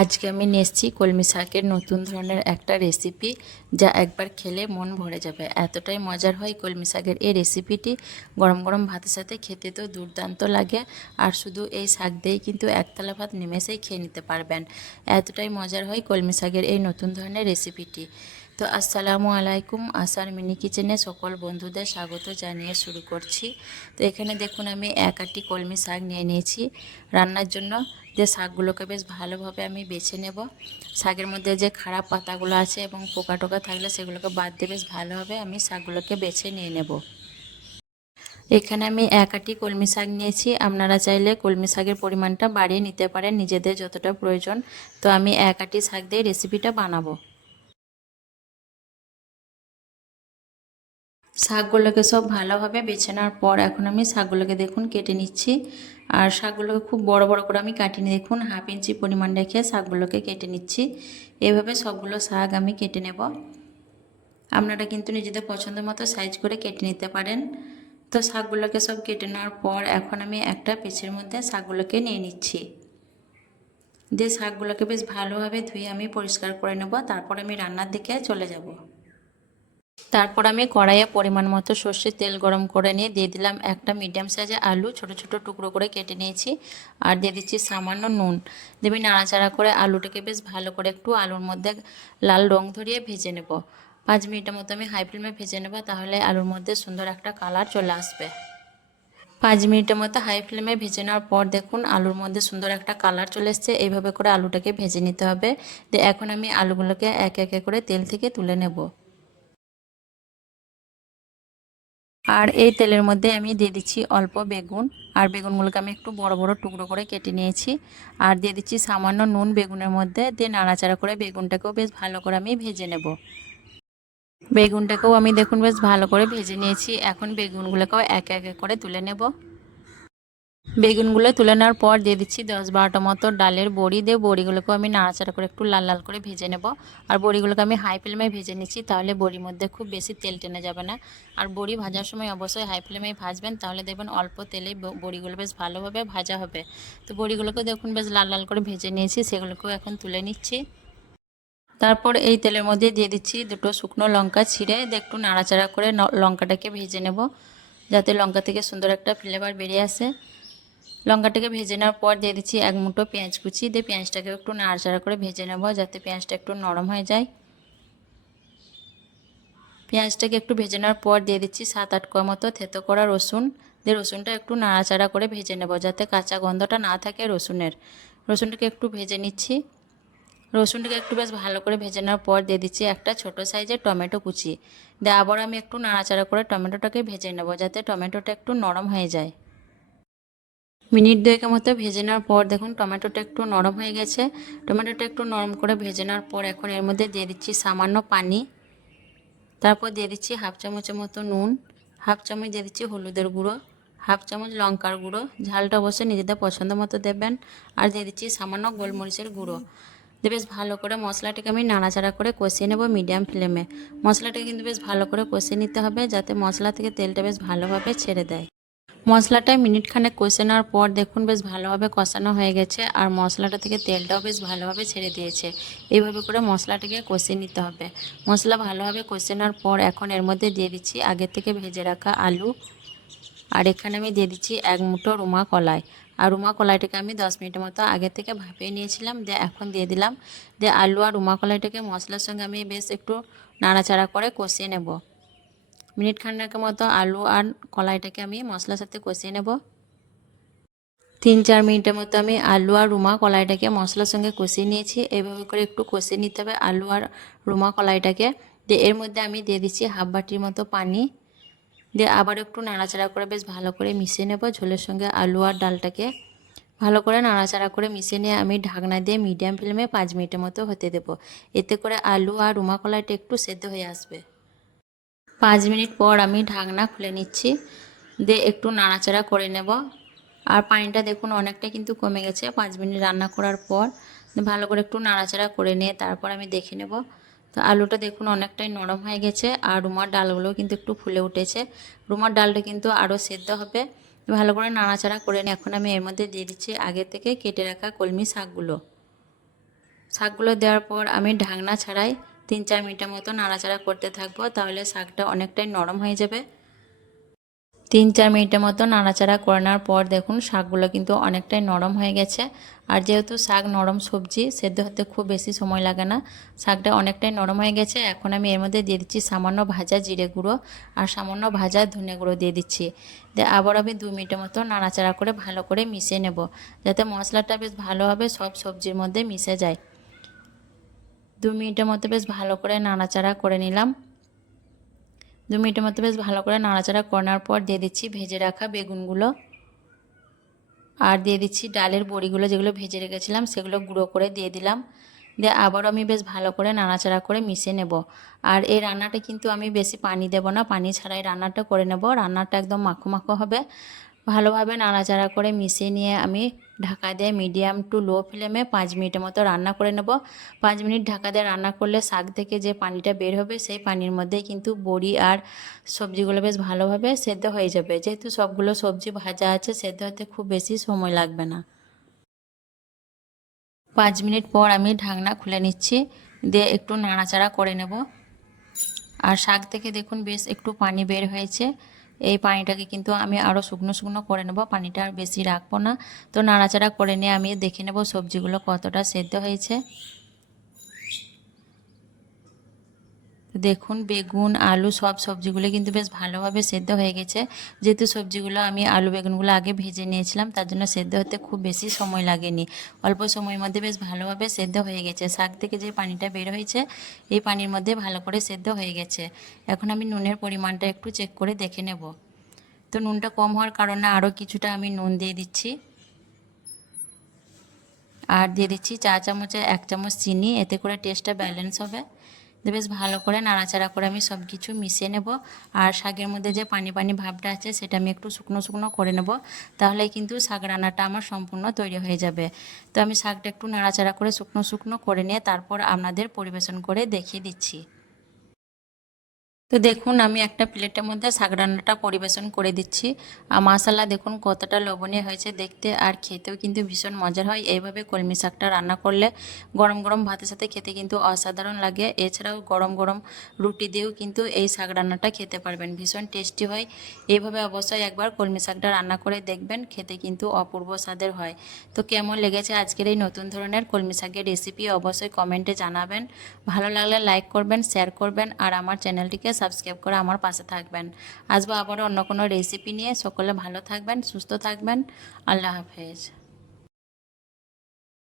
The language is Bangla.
আজকে আমি নিয়েছি কলমি শাকের নতুন ধরনের একটা রেসিপি যা একবার খেলে মন ভরে যাবে। এতটাই মজার হয় কলমি শাকের এই রেসিপিটি গরম গরম ভাতের সাথে খেতে তো দুর্দান্ত লাগে। আর শুধু এই শাক দিয়েই কিন্তু একতলা ভাত নিমেষেই খেয়ে নিতে পারবেন। এতটাই মজার হয় কলমি শাকের এই নতুন ধরনের রেসিপিটি তো আসসালামু আলাইকুম আসার মিনি কিচেনে সকল বন্ধুদের স্বাগত জানিয়ে শুরু করছি। তো এখানে দেখুন আমি এক আটি কলমি শাক নিয়ে নিয়েছি। রান্নার জন্য যে শাকগুলোকে বেশ ভালোভাবে আমি বেছে নেব। শাকের মধ্যে যে খারাপ পাতাগুলো আছে এবং পোকা টোকা থাকলে সেগুলোকে বাদ দিয়ে বেশ ভালোভাবে আমি শাকগুলোকে বেছে নিয়ে নেব। এখানে আমি এক আটি কলমি শাক নিয়েছি। আপনারা চাইলে কলমি শাকের পরিমাণটা বাড়িয়ে নিতে পারেন, নিজেদের যতটা প্রয়োজন। তো আমি এক আটি শাক দিয়ে রেসিপিটা বানাবো। শাকগুলোকে সব ভালোভাবে বেছে নেওয়ার পর এখন আমি শাকগুলোকে দেখুন কেটে নিচ্ছি। আর শাকগুলোকে খুব বড় বড় করে আমি কাটিয়ে দেখুন, হাফ ইঞ্চি পরিমাণ রেখে শাকগুলোকে কেটে নিচ্ছি। এভাবে সবগুলো শাক আমি কেটে নেব। আপনারা কিন্তু নিজেদের পছন্দ মতো সাইজ করে কেটে নিতে পারেন। তো শাকগুলোকে সব কেটে নেওয়ার পর এখন আমি একটা পেছের মধ্যে শাকগুলোকে নিয়ে নিচ্ছি। দিয়ে শাকগুলোকে বেশ ভালোভাবে ধুয়ে আমি পরিষ্কার করে নেব। তারপর আমি রান্নার দিকে চলে যাব। তারপর আমি কড়াইয়ে পরিমাণ মতো সর্ষের তেল গরম করে নিয়ে দিয়ে দিলাম একটা মিডিয়াম সাইজের আলু, ছোট ছোট টুকরো করে কেটে নিয়েছি আর দিয়ে দিচ্ছি সামান্য নুন। দেবি নাড়াচাড়া করে আলুটাকে বেশ ভালো করে একটু আলুর মধ্যে লাল রং ধরিয়ে ভেজে নেব। পাঁচ মিনিটের মতো আমি হাই ফ্লেমে ভেজে নেব, তাহলে আলুর মধ্যে সুন্দর একটা কালার চলে আসবে। পাঁচ মিনিটের মতো হাই ফ্লেমে ভেজে নেওয়ার পর দেখুন আলুর মধ্যে সুন্দর একটা কালার চলে এসছে, এইভাবে করে আলুটাকে ভেজে নিতে হবে। দিয়ে এখন আমি আলুগুলোকে এক একে করে তেল থেকে তুলে নেব। আর এই তেলের মধ্যে আমি দিয়ে দিচ্ছি অল্প বেগুন। আর বেগুনগুলোকে আমি একটু বড় বড় টুকরো করে কেটে নিয়েছি। আর দিয়ে দিচ্ছি সামান্য নুন বেগুনের মধ্যে। দিয়ে নাড়াচাড়া করে বেগুনটাকেও বেশ ভালো করে আমি ভেজে নেব। বেগুনটাকেও আমি দেখুন বেশ ভালো করে ভেজে নিয়েছি। এখন বেগুনগুলোকেও এক এক করে তুলে নেব। বেগুনগুলো তুলে নেওয়ার পর দিয়ে দিচ্ছি দশ বারোটা মতো ডালের বড়ি। দিয়ে বড়িগুলোকেও আমি নাড়াচাড়া করে একটু লাল লাল করে ভেজে নেব। আর বড়িগুলোকে আমি হাই ফ্লেমে ভেজে নিচ্ছি, তাহলে বড়ির মধ্যে খুব বেশি তেল টেনে যাবে না। আর বড়ি ভাজার সময় অবশ্যই হাই ফ্লেমে ভাজবেন, তাহলে দেখবেন অল্প তেলেই বড়িগুলো বেশ ভালোভাবে ভাজা হবে। তো বড়িগুলোকে দেখুন বেশ লাল লাল করে ভেজে নিয়েছি, সেগুলোকেও এখন তুলে নিচ্ছি। তারপর এই তেলের মধ্যে দিয়ে দিচ্ছি দুটো শুকনো লঙ্কা ছিঁড়ে, দিয়ে একটু নাড়াচাড়া করে লঙ্কাটাকে ভেজে নেব, যাতে লঙ্কা থেকে সুন্দর একটা ফ্লেভার বেরিয়ে আসে। লঙ্কাটাকে ভেজে নেওয়ার পর দিয়ে দিচ্ছি এক মুঠো পেঁয়াজ কুচি। দিয়ে পেঁয়াজটাকে একটু নাড়াচাড়া করে ভেজে নেব যাতে পেঁয়াজটা একটু নরম হয়ে যায়। পেঁয়াজটাকে একটু ভেজে নেওয়ার পর দিয়ে দিচ্ছি সাত আট কোয়া মতো থেতো করা রসুন। দিয়ে রসুনটা একটু নাড়াচাড়া করে ভেজে নেব যাতে কাঁচা গন্ধটা না থাকে রসুনের। রসুনটাকে একটু ভেজে নিচ্ছি। রসুনটাকে একটু বেশ ভালো করে ভেজে নেওয়ার পর দিয়ে দিচ্ছি একটা ছোট সাইজের টমেটো কুচি। দিয়ে আবার আমি একটু নাড়াচাড়া করে টমেটোটাকে ভেজে নেব যাতে টমেটোটা একটু নরম হয়ে যায়। মিনিট দুয়েকের মতো ভেজে নেওয়ার পর দেখুন টমেটোটা একটু নরম হয়ে গেছে। টমেটোটা একটু নরম করে ভেজে নেওয়ার পর এখন এর মধ্যে দিয়ে দিচ্ছি সামান্য পানি। তারপর দিয়ে দিচ্ছি হাফ চামচের মতো নুন, হাফ চামচ দিয়ে দিচ্ছি হলুদের গুঁড়ো, হাফ চামচ লঙ্কার গুঁড়ো। ঝালটা অবশ্যই নিজেদের পছন্দ মতো দেবেন। আর দিয়ে দিচ্ছি সামান্য গোলমরিচের গুঁড়ো। দিয়ে বেশ ভালো করে মশলাটাকে আমি নাড়াচাড়া করে কষিয়ে নেব মিডিয়াম ফ্লেমে। মশলাটাকে কিন্তু বেশ ভালো করে কষিয়ে নিতে হবে যাতে মশলা থেকে তেলটা বেশ ভালোভাবে ছেড়ে দেয়। মশলাটা মিনিট খানেক কষে নেওয়ার পর দেখুন বেশ ভালোভাবে কষানো হয়ে গেছে, আর মশলাটা থেকে তেলটাও বেশ ভালোভাবে ছেড়ে দিয়েছে। এইভাবে করে মশলাটাকে কষিয়ে নিতে হবে। মশলা ভালোভাবে কষে নেওয়ার পর এখন এর মধ্যে দিয়ে দিচ্ছি আগে থেকে ভেজে রাখা আলু। আর এখানে আমি দিয়ে দিচ্ছি এক মুঠো রুমা কলাই। আর রুমা কলাইটাকে আমি দশ মিনিটের মতো আগে থেকে ভাপিয়ে নিয়েছিলাম, দিয়ে এখন দিয়ে দিলাম। দিয়ে আলু আর রুমা কলাইটাকে মশলার সঙ্গে আমি বেশ একটু নাড়াচাড়া করে কষিয়ে নেব। মিনিট খান্ডাকের মতো আলু আর কলাইটাকে আমি মশলার সাথে কষিয়ে নেব। তিন চার মিনিটের মতো আমি আলু আর রুমা কলাইটাকে মশলার সঙ্গে কষিয়ে নিয়েছি। এইভাবে করে একটু কষিয়ে নিতে হবে আলু আর রুমা কলাইটাকে। দিয়ে এর মধ্যে আমি দিয়ে দিচ্ছি হাফ বাটির মতো পানি। দিয়ে আবার একটু নাড়াচাড়া করে বেশ ভালো করে মিশিয়ে নেব ঝোলের সঙ্গে আলু আর ডালটাকে। ভালো করে নাড়াচাড়া করে মিশিয়ে নিয়ে আমি ঢাকনা দিয়ে মিডিয়াম ফ্লেমে পাঁচ মিনিটের মতো হতে দেবো। এতে করে আলু আর রুমা কলাইটা একটু সেদ্ধ হয়ে আসবে। পাঁচ মিনিট পর আমি ঢাকনা খুলে নিচ্ছি। দিয়ে একটু নাড়াচাড়া করে নেব। আর পানিটা দেখুন অনেকটা কিন্তু কমে গেছে পাঁচ মিনিট রান্না করার পর। ভালো করে একটু নাড়াচাড়া করে নিয়ে তারপর আমি দেখে নেব। তো আলুটা দেখুন অনেকটাই নরম হয়ে গেছে আর রুমার ডালগুলো কিন্তু একটু ফুলে উঠেছে। রুমার ডালটা কিন্তু আরও সেদ্ধ হবে। ভালো করে নাড়াচাড়া করে নিয়ে এখন আমি এর মধ্যে দিয়ে দিচ্ছি আগে থেকে কেটে রাখা কলমি শাকগুলো। শাকগুলো দেওয়ার পর আমি ঢাকনা ছাড়াই তিন চার মিনিটের মতো নাড়াচাড়া করতে থাকব, তাহলে শাকটা অনেকটাই নরম হয়ে যাবে। তিন চার মিনিটের মতো নাড়াচাড়া করে নেওয়ার পর দেখুন শাকগুলো কিন্তু অনেকটাই নরম হয়ে গেছে। আর যেহেতু শাক নরম সবজি, সেদ্ধ হতে খুব বেশি সময় লাগে না, শাকটা অনেকটাই নরম হয়ে গেছে। এখন আমি এর মধ্যে দিয়ে দিচ্ছি সামান্য ভাজা জিরে গুঁড়ো আর সামান্য ভাজা ধনে গুঁড়ো দিয়ে দিচ্ছি। দিয়ে আবার আমি দু মিনিটের মতো নাড়াচাড়া করে ভালো করে মিশিয়ে নেব, যাতে মশলাটা বেশ ভালোভাবে সব সবজির মধ্যে মিশে যায়। দু মিনিটের মতো বেশ ভালো করে নাড়াচাড়া করে নিলাম। দু মিনিটের মতো বেশ ভালো করে নাড়াচাড়া করার পর দিয়ে দিচ্ছি ভেজে রাখা বেগুনগুলো। আর দিয়ে দিচ্ছি ডালের বড়িগুলো যেগুলো ভেজে রেখেছিলাম সেগুলো গুঁড়ো করে দিয়ে দিলাম। দিয়ে আবারও আমি বেশ ভালো করে নাড়াচাড়া করে মিশিয়ে নেব। আর এই রান্নাটা কিন্তু আমি বেশি পানি দেব না, পানি ছাড়াই রান্নাটা করে নেব। রান্নাটা একদম মাখো মাখো হবে। ভালোভাবে নাড়াচাড়া করে মিশিয়ে নিয়ে আমি ঢাকা দিয়ে মিডিয়াম টু লো ফ্লেমে পাঁচ মিনিটের মতো রান্না করে নেব। পাঁচ মিনিট ঢাকা দিয়ে রান্না করলে শাক থেকে যে পানিটা বের হবে, সেই পানির মধ্যে কিন্তু বড়ি আর সবজিগুলো বেশ ভালোভাবে সেদ্ধ হয়ে যাবে। যেহেতু সবগুলো সবজি ভাজা আছে, সেদ্ধ হতে খুব বেশি সময় লাগবে না। পাঁচ মিনিট পর আমি ঢাকনা খুলে নিচ্ছি, দিয়ে একটু নাড়াচাড়া করে নেব। আর শাক থেকে দেখুন বেশ একটু পানি বের হয়েছে। এই পানিটাকে কিন্তু আমি আরও শুকনো শুকনো করে নেব। পানিটা আর বেশি রাখব না। তো নাড়াচাড়া করে নিয়ে আমি দেখে নেব সবজিগুলো কতটা সেদ্ধ হয়েছে। দেখুন, বেগুন, আলু সব সবজিগুলো কিন্তু বেশ ভালোভাবে সেদ্ধ হয়ে গেছে। যেহেতু সবজিগুলো আমি আলু, বেগুনগুলো আগে ভেজে নিয়েছিলাম, তার জন্য সেদ্ধ হতে খুব বেশি সময় লাগেনি। অল্প সময়ের মধ্যে বেশ ভালোভাবে সেদ্ধ হয়ে গেছে। শাক থেকে যে পানিটা বের হয়েছে, এই পানির মধ্যে ভালো করে সেদ্ধ হয়ে গেছে। এখন আমি নুনের পরিমাণটা একটু চেক করে দেখে নেব। তো নুনটা কম হওয়ার কারণে আরও কিছুটা আমি নুন দিয়ে দিচ্ছি। আর দিয়ে দিচ্ছি চা চামচে এক চামচ চিনি, এতে করে টেস্টটা ব্যালেন্স হবে। বেশ ভালো করে নাড়াচাড়া করে আমি সব কিছু মিশিয়ে নেব। আর শাকের মধ্যে যে পানি পানি ভাবটা আছে সেটা আমি একটু শুকনো শুকনো করে নেব। তাহলে কিন্তু শাক রান্নাটা আমার সম্পূর্ণ তৈরি হয়ে যাবে। তো আমি শাকটা একটু নাড়াচাড়া করে শুকনো শুকনো করে নিয়ে তারপর আপনাদের পরিবেশন করে দেখিয়ে দিচ্ছি। তো দেখুন, আমি একটা প্লেটের মধ্যে শাক রান্নাটা পরিবেশন করে দিচ্ছি। আর মশালা দেখুন কতটা লবণীয় হয়েছে দেখতে। আর খেতেও কিন্তু ভীষণ মজার হয়। এইভাবে কলমি শাকটা রান্না করলে গরম গরম ভাতের সাথে খেতে কিন্তু অসাধারণ লাগে। এছাড়াও গরম গরম রুটি দিয়েও কিন্তু এই শাক রান্নাটা খেতে পারবেন। ভীষণ টেস্টি হয়। এইভাবে অবশ্যই একবার কলমি শাকটা রান্না করে দেখবেন। খেতে কিন্তু অপূর্ব স্বাদের হয়। তো কেমন লেগেছে আজকের এই নতুন ধরনের কলমি শাকের রেসিপি অবশ্যই কমেন্টে জানাবেন। ভালো লাগলে লাইক করবেন শেয়ার করবেন। আর আমার চ্যানেলটিকে সাবস্ক্রাইব করে আমার পাশে থাকবেন। আসব আবার অন্য কোনো রেসিপি নিয়ে। সকলে ভালো থাকবেন, সুস্থ থাকবেন। আল্লাহ হাফেজ।